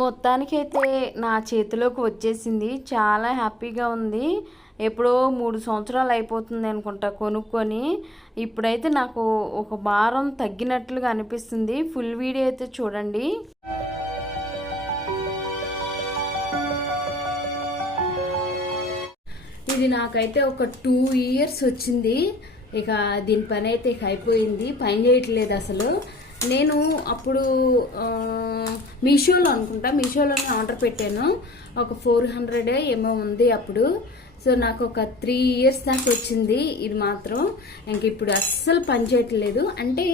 మొత్తానికైతే నా చేతిలోకి వచ్చేసింది. చాలా హ్యాపీగా ఉంది. ఎప్పుడో మూడు సంవత్సరాలు అయిపోతుంది అనుకుంటా కొనుక్కొని. ఇప్పుడైతే నాకు ఒక భారం తగ్గినట్లుగా అనిపిస్తుంది. ఫుల్ వీడియో అయితే చూడండి. ఇది నాకైతే ఒక టూ ఇయర్స్ వచ్చింది. ఇక దీని పని అయితే ఇక అయిపోయింది. పని చేయట్లేదు అసలు. నేను అప్పుడు మీషోలో అనుకుంటా మీషోలోనే ఆర్డర్ పెట్టాను. ఒక ఫోర్ హండ్రెడ్ ఏమో ఉంది అప్పుడు. సో నాకు ఒక త్రీ ఇయర్స్ దాకా వచ్చింది ఇది మాత్రం. ఇంక ఇప్పుడు అస్సలు పనిచేయట్లేదు అంటే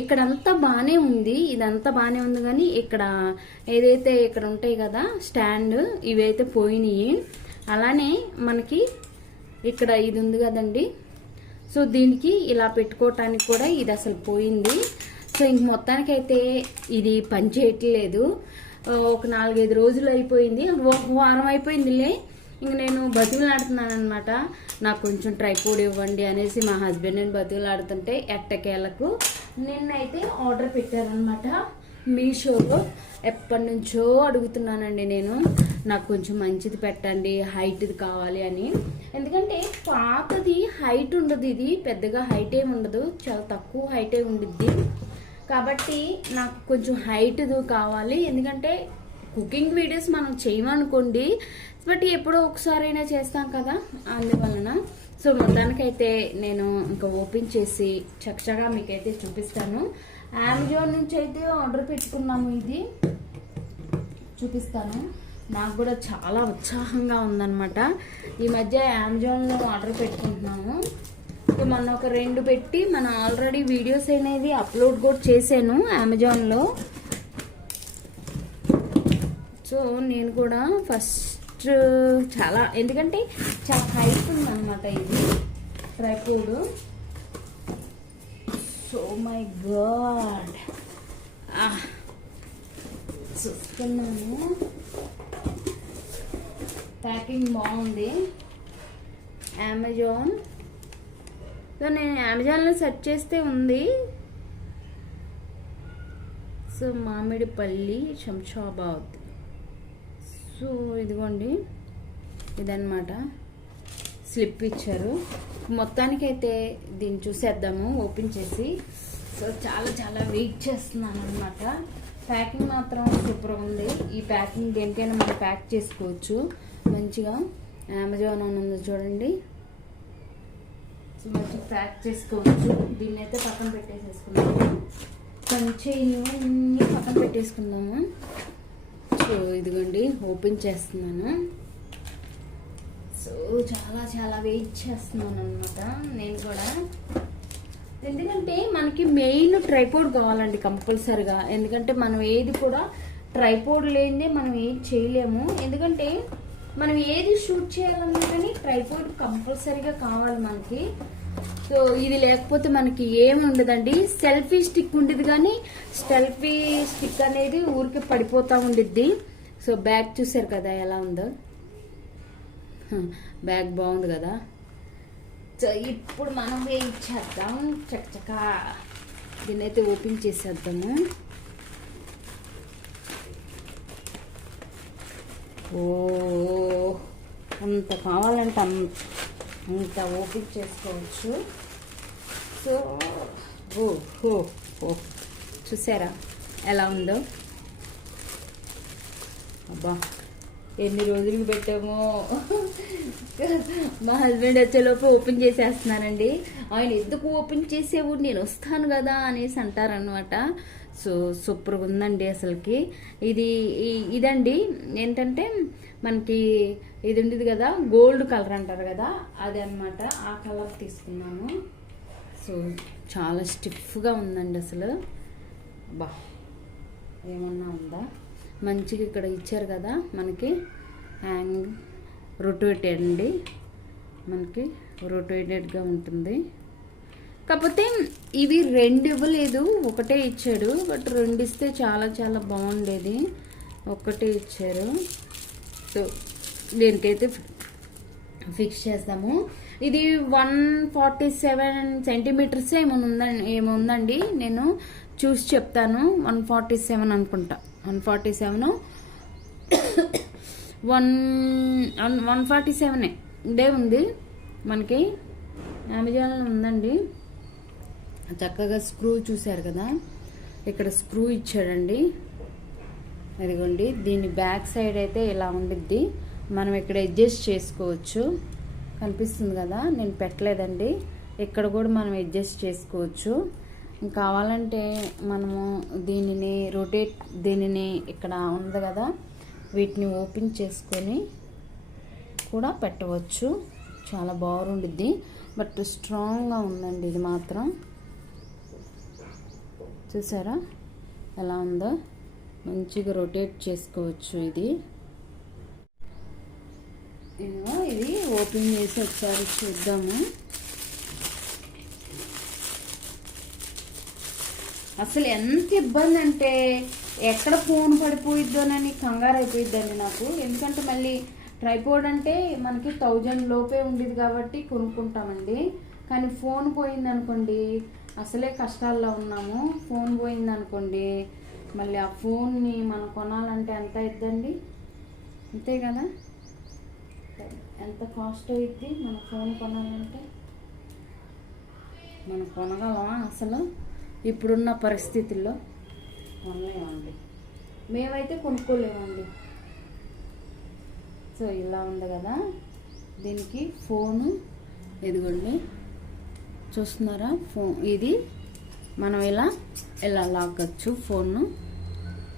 ఇక్కడంతా బాగానే ఉంది. ఇదంతా బాగానే ఉంది కానీ ఇక్కడ ఏదైతే ఇక్కడ ఉంటాయి కదా స్టాండ్ ఇవైతే పోయినాయి. అలానే మనకి ఇక్కడ ఇది ఉంది కదండి. సో దీనికి ఇలా పెట్టుకోవటానికి కూడా ఇది అసలు పోయింది. సో ఇంక మొత్తానికైతే ఇది పనిచేయట్లేదు ఒక నాలుగైదు రోజులు అయిపోయింది. ఒక వారం అయిపోయిందిలే. ఇంక నేను బతుకులాడుతున్నాను అనమాట నాకు కొంచెం ట్రైపోడ్ ఇవ్వండి అనేసి మా హస్బెండ్ నేను బతుకులాడుతుంటే ఎట్టకేలకు నిన్నైతే ఆర్డర్ పెట్టారనమాట మీషోలో ఎప్పటి నుంచో అడుగుతున్నానండి నేను. నాకు కొంచెం మంచిది పెట్టండి హైట్ది కావాలి అని. ఎందుకంటే పాతది హైట్ ఉండదు ఇది. పెద్దగా హైట్ ఏమి ఉండదు చాలా తక్కువ హైటే ఉండిద్ది. కాబట్టి నాకు కొంచెం హైట్ కావాలి. ఎందుకంటే కుకింగ్ వీడియోస్ మనం చేయమనుకోండి బట్ ఎప్పుడో ఒకసారైనా చేస్తాం కదా అందువలన. సో మొత్తానికైతే నేను ఇంకా ఓపెన్ చేసి చక్కగా మీకైతే చూపిస్తాను. అమెజాన్ నుంచి అయితే ఆర్డర్ పెట్టుకున్నాము ఇది. చూపిస్తాను. నాకు కూడా చాలా ఉత్సాహంగా ఉందన్నమాట. ఈ మధ్య అమెజాన్లో ఆర్డర్ పెట్టుకుంటున్నాము. ఇక మొన్న ఒక రెండు పెట్టి మన ఆల్రెడీ వీడియోస్ అనేది అప్లోడ్ కూడా చేశాను అమెజాన్లో సో నేను కూడా ఫస్ట్ చాలా ఎందుకంటే చాలా హైప్ ఉందన్నమాట ఇది ట్రైపోడ్ సో మై గాడ్ చూస్తున్నాను. ప్యాకింగ్ బాగుంది. అమెజాన్ సో నేను అమెజాన్లో సెర్చ్ చేస్తే ఉంది. సో మామిడిపల్లి శంషాబాద్. సో ఇదిగోండి ఇదన్నమాట. స్లిప్ ఇచ్చారు. మొత్తానికైతే దీన్ని చూసేద్దాము ఓపెన్ చేసి. సో చాలా చాలా వెయిట్ చేస్తున్నాను అనమాట ప్యాకింగ్ మాత్రం సూపర్ ఉంది. ఈ ప్యాకింగ్ దేనికైనా మనం ప్యాక్ చేసుకోవచ్చు. మంచిగా అమెజాన్ అని ఉంది చూడండి. ప్యాక్ చేసుకోవచ్చు దీన్ని అయితే పక్కన పెట్టేసేసుకున్నాము కొంచెం అన్నీ పక్కన పెట్టేసుకుందాము? సో ఇదిగోండి ఓపెన్ చేస్తున్నాను. సో చాలా చాలా వెయిట్ చేస్తున్నాను అనమాట నేను కూడా. ఎందుకంటే మనకి మెయిన్ ట్రైపోడ్ కావాలండి కంపల్సరిగా. ఎందుకంటే మనం ఏది కూడా ట్రైపోడ్ లేనిదే మనం ఏది చేయలేము. ఎందుకంటే మనం ఏది షూట్ చేయాలన్నా కానీ ట్రైపోడ్ కంపల్సరీగా కావాలి మనకి. సో ఇది లేకపోతే మనకి ఏమి ఉండదండి. సెల్ఫీ స్టిక్ ఉండేది కానీ సెల్ఫీ స్టిక్ అనేది ఊరికే పడిపోతూ ఉండిద్ది. సో బ్యాగ్ చూసారు కదా ఎలా ఉందో? బ్యాగ్ బాగుంది కదా? సో ఇప్పుడు మనం వేయించేద్దాం చక్కచక్క దీన్ని అయితే ఓపెన్ చేసేద్దాము. ఓ అంత కావాలంటే అంత ఇంత ఓపిక చేసుకోవచ్చు. సో ఓ ఓ ఓ చూసారా? ఎలా ఉందో? అబ్బా ఎన్ని రోజులకు పెట్టామో? మా హస్బెండ్ వచ్చేలోపు ఓపెన్ చేసేస్తున్నానండి ఆయన ఎందుకు ఓపెన్ చేసేవు నేను వస్తాను కదా అనేసి అంటారనమాట సో సూపర్గా ఉందండి అసలుకి. ఇది ఇదండి. ఏంటంటే మనకి ఇది ఉండేది కదా గోల్డ్ కలర్ అంటారు కదా అది అన్నమాట ఆ కలర్ తీసుకున్నాను. సో చాలా స్టిఫ్గా ఉందండి అసలు. బా ఏమన్నా ఉందా? మంచిగా ఇక్కడ ఇచ్చారు కదా మనకి. హ్యాంగ్ రొటేటెడ్ అండి. మనకి రొటేటెడ్గా ఉంటుంది. కాకపోతే ఇవి రెండు ఇవ్వలేదు ఒకటే ఇచ్చాడు. బట్ రెండు ఇస్తే చాలా చాలా బాగుండేది. ఒకటే ఇచ్చారు. సో దీనికైతే ఫిక్స్ చేస్తాము ఇది వన్ ఫార్టీ సెవెన్ సెంటీమీటర్స్ ఏమైనా ఉందండి. ఏముందండి నేను చూసి చెప్తాను. వన్ ఫార్టీ సెవెన్ అనుకుంటా. One forty seven one one forty seven ఇదే ఉంది. మనకి అమెజాన్లో ఉందండి. చక్కగా స్క్రూ చూశారు కదా? ఇక్కడ స్క్రూ ఇచ్చాడండి. అదిగోండి దీని బ్యాక్ సైడ్ అయితే ఇలా ఉండిద్ది. మనం ఇక్కడ అడ్జస్ట్ చేసుకోవచ్చు. కనిపిస్తుంది కదా నేను పెట్టలేదండి. ఇక్కడ కూడా మనం అడ్జస్ట్ చేసుకోవచ్చు. కావాలంటే మనము దీనిని రొటేట్ దీనిని ఇక్కడ ఉంది కదా వీటిని ఓపెన్ చేసుకొని కూడా పెట్టవచ్చు. చాలా బాగుండిద్ది. బట్ స్ట్రాంగ్గా ఉందండి ఇది మాత్రం. చూసారా? ఎలా ఉందో? మంచిగా రొటేట్ చేసుకోవచ్చు ఇది. ఏమో ఇది ఓపెన్ చేసి ఒకసారి చూద్దాము. అసలు ఎంత ఇబ్బంది అంటే ఎక్కడ ఫోన్ పడిపోయిద్దోనని కంగారు అయిపోయిద్దండి నాకు. ఎందుకంటే మళ్ళీ ట్రైపోర్డ్ అంటే మనకి థౌజండ్ లోపే ఉండేది కాబట్టి కొనుక్కుంటామండి. కానీ ఫోన్ పోయిందనుకోండి అసలే కష్టాల్లో ఉన్నాము. ఫోన్ పోయిందనుకోండి మళ్ళీ ఆ ఫోన్ని మనం కొనాలంటే ఎంత అవుతుందండి అంతే కదా? ఎంత కాస్ట్ అవుద్ది మన ఫోన్ కొనాలంటే? మనం కొనగలమా అసలు? ఇప్పుడున్న పరిస్థితుల్లో కొనలేమండి. మేమైతే కొనుక్కోలేమండి. సో ఇలా ఉంది కదా? దీనికి ఫోను ఎదిగోండి చూస్తున్నారా? ఫోన్ ఇది మనం ఇలా ఇలా లాగచ్చు ఫోన్ను.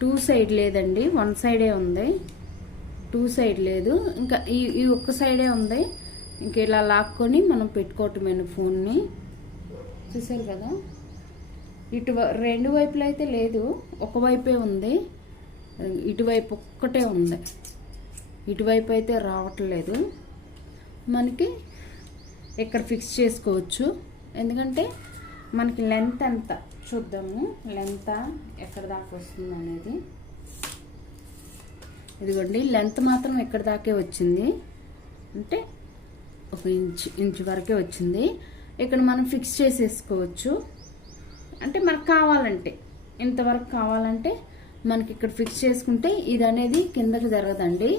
టూ సైడ్ లేదండి వన్ సైడే ఉంది. టూ సైడ్ లేదు. ఇంకా ఈ ఈ ఒక్క సైడే ఉంది. ఇంక ఇలా లాక్కొని మనం పెట్టుకోవటమైన ఫోన్ని. చూసారు కదా? ఇటు రెండు వైపులు అయితే లేదు. ఒక వైపే ఉంది. ఇటువైపు ఒక్కటే ఉంది. ఇటువైపు అయితే రావట్లేదు. మనకి ఇక్కడ ఫిక్స్ చేసుకోవచ్చు. ఎందుకంటే మనకి లెంత్ ఎంత? చూద్దాము. లెంత్ ఎక్కడ దాకా వస్తుంది అనేది. ఇదిగోండి లెంత్ మాత్రం ఎక్కడ దాకే వచ్చింది? అంటే ఒక ఇంచ్ ఇంచ్ వరకే వచ్చింది. ఇక్కడ మనం ఫిక్స్ చేసేసుకోవచ్చు. అంటే మనకు కావాలంటే ఇంతవరకు కావాలంటే మనకి ఇక్కడ ఫిక్స్ చేసుకుంటే ఇది అనేది కిందకి జరగదండి.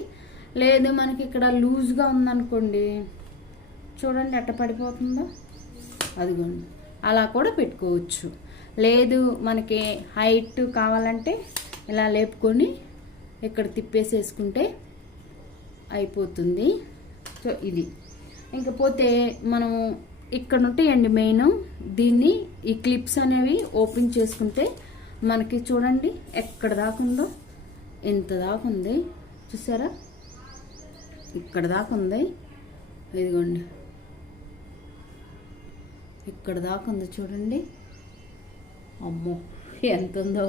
లేదు మనకి ఇక్కడ లూజ్గా ఉందనుకోండి. చూడండి ఎట్ట పడిపోతుందో. అదిగోండి. అలా కూడా పెట్టుకోవచ్చు. లేదు మనకి హైట్ కావాలంటే ఇలా లేపుకొని ఇక్కడ తిప్పేసేసుకుంటే అయిపోతుంది. సో ఇది. ఇంకపోతే మనము ఇక్కడ ఉంటాయండి మెయిన్ దీన్ని ఈ క్లిప్స్ అనేవి ఓపెన్ చేసుకుంటే మనకి చూడండి ఎక్కడ దాకా ఉందో ఎంత దాకా ఉంది. చూసారా? ఇక్కడ దాకా ఉంది. ఇదిగోండి. ఇక్కడ దాకా ఉంది చూడండి. అమ్మో ఎంత ఉందో.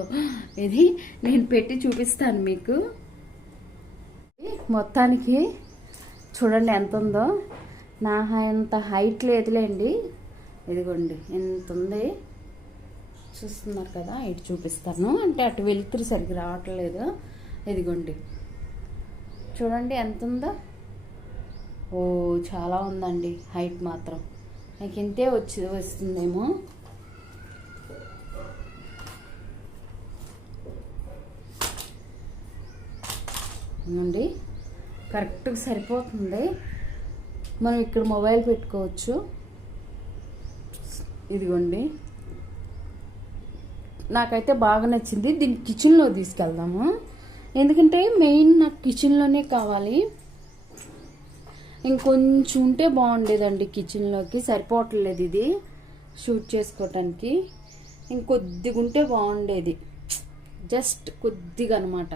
ఇది నేను పెట్టి చూపిస్తాను మీకు. మొత్తానికి చూడండి ఎంత ఉందో. నా అంత హైట్ లేదులేండి. ఇదిగోండి ఎంత ఉంది? చూస్తున్నారు కదా ఇటు చూపిస్తాను. అంటే అటు వెలుతురు సరిగ్గా రావట్లేదు. ఇదిగోండి. చూడండి ఎంత ఉందో. ఓ చాలా ఉందండి హైట్ మాత్రం. నాకు ఇంతే వచ్చి వస్తుందేమో. అండి కరెక్ట్గా సరిపోతుంది. మనం ఇక్కడ మొబైల్ పెట్టుకోవచ్చు. ఇదిగోండి. నాకైతే బాగా నచ్చింది. దీన్ని కిచెన్లో తీసుకెళ్దాము. ఎందుకంటే మెయిన్ నాకు కిచెన్లోనే కావాలి. ఇంకొంచెం ఉంటే బాగుండేదండి కిచెన్లోకి సరిపోవట్లేదు ఇది. షూట్ చేసుకోవటానికి. ఇంకొద్దిగా ఉంటే బాగుండేది. జస్ట్ కొద్దిగా అనమాట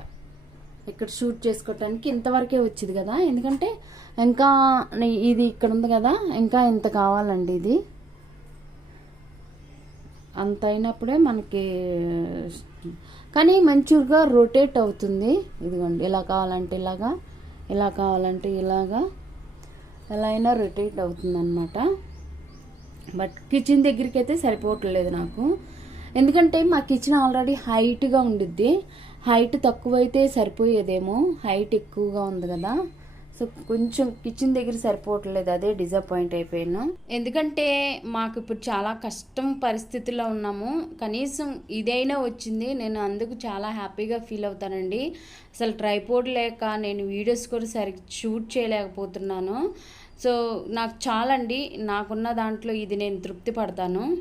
ఇక్కడ షూట్ చేసుకోవటానికి ఇంతవరకే వచ్చింది కదా. ఎందుకంటే ఇంకా ఇది ఇక్కడ ఉంది కదా. ఇంకా ఇంత కావాలండి ఇది. అంత అయినప్పుడే మనకి కానీ మంచిగా రొటేట్ అవుతుంది. ఇదిగోండి ఇలా కావాలంటే ఇలాగా ఇలా కావాలంటే ఇలాగా. ఎలా అయినా రొటేట్ అవుతుందన్నమాట. బట్ కిచెన్ దగ్గరికి అయితే సరిపోవట్లేదు నాకు. ఎందుకంటే మా కిచెన్ ఆల్రెడీ హైట్గా ఉండిద్ది. హైట్ తక్కువైతే సరిపోయేదేమో. హైట్ ఎక్కువగా ఉంది కదా. సో కొంచెం కిచెన్ దగ్గర సరిపోవట్లేదు. అదే డిసప్పాయింట్ అయిపోయాను. ఎందుకంటే మాకు ఇప్పుడు చాలా కష్టం పరిస్థితుల్లో ఉన్నాము. కనీసం ఇదైనా వచ్చింది. నేను అందుకు చాలా హ్యాపీగా ఫీల్ అవుతానండి. అసలు ట్రైపోర్డ్ లేక నేను వీడియోస్ కూడా సరిగ్గా షూట్ చేయలేకపోతున్నాను. సో నాకు చాలండి. నాకున్న దాంట్లో ఇది నేను తృప్తి పడతాను.